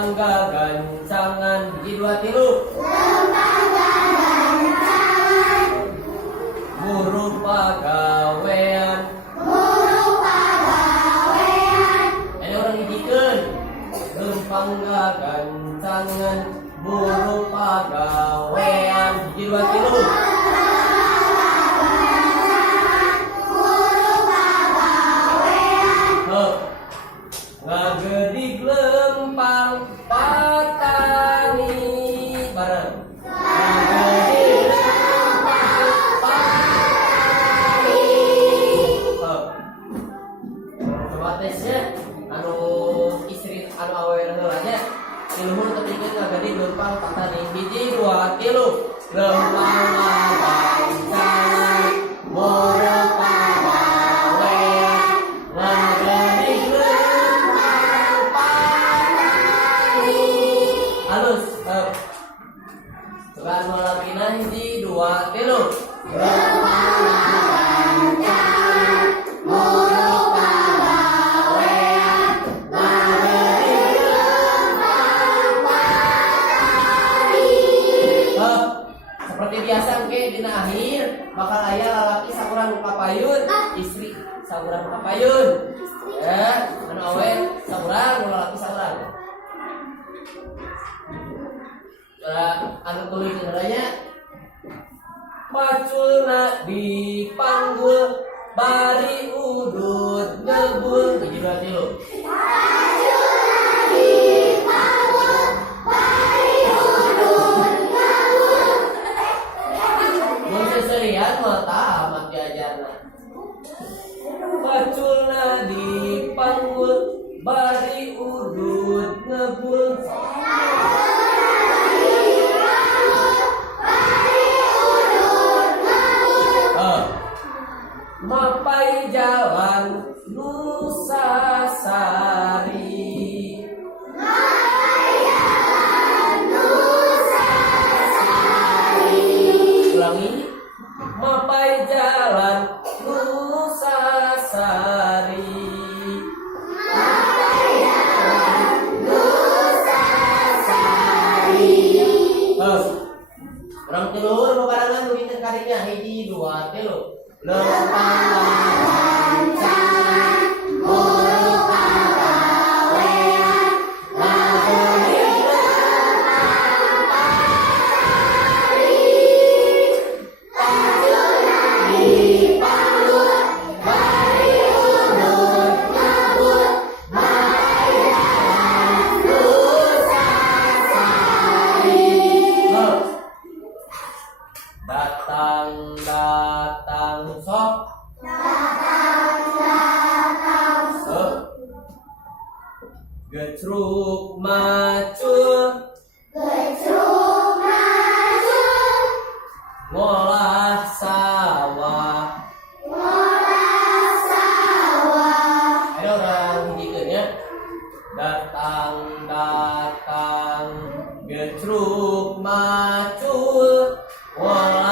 Lempangga gancangan hiji dua tilu. Buru pagawean. Ini orang hijikeun. Lempangga gancangan buru pagawean hiji dua tilu. Ngagedik lempang patani bareng. Ngagedik lempang patani. Coba tesnya anu istri anu awewe heulanya ilmu tepikeun ngagedik lempang patani hiji dua tilu. Lempang gancangan buru pagawean ngagedik halus. Coba anu lapina hiji dua tilu. Seperti biasa ke dina akhir bakal aya lalaki sakurang kapayun, istri sakurang kapayun. Ya, anu awe sakurang, lalaki sakurang. Anu tulis sebenarnya paculna dipanggul bari udut ngebul hiji dua tilu. Mun seserian mah tamat diajarna. Paculna dipanggul bari udut ngebul. Mapai jalan Nusasari. Ulangi. Mapai jalan Nusasari. Orang telur bebarengan begitu kariknya hiji dua tilu. Lempang gancangan buru pagawean ngagedik lempang patani. Paculna dipanggul bari udut ngebul mapai jalan Nusasari. Datang sok. Gecruk macul. Ngolah sawah. Ada orang hijikeun ya. Datang gecruk macul. Ngolah